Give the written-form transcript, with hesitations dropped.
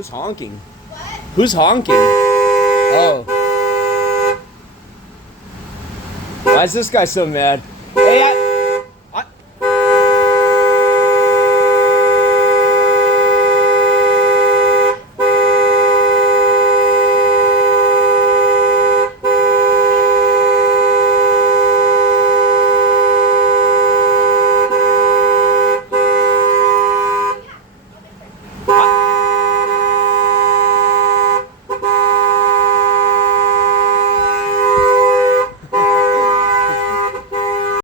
Who's honking? What? Who's honking? Oh. Why is this guy so mad? Hey,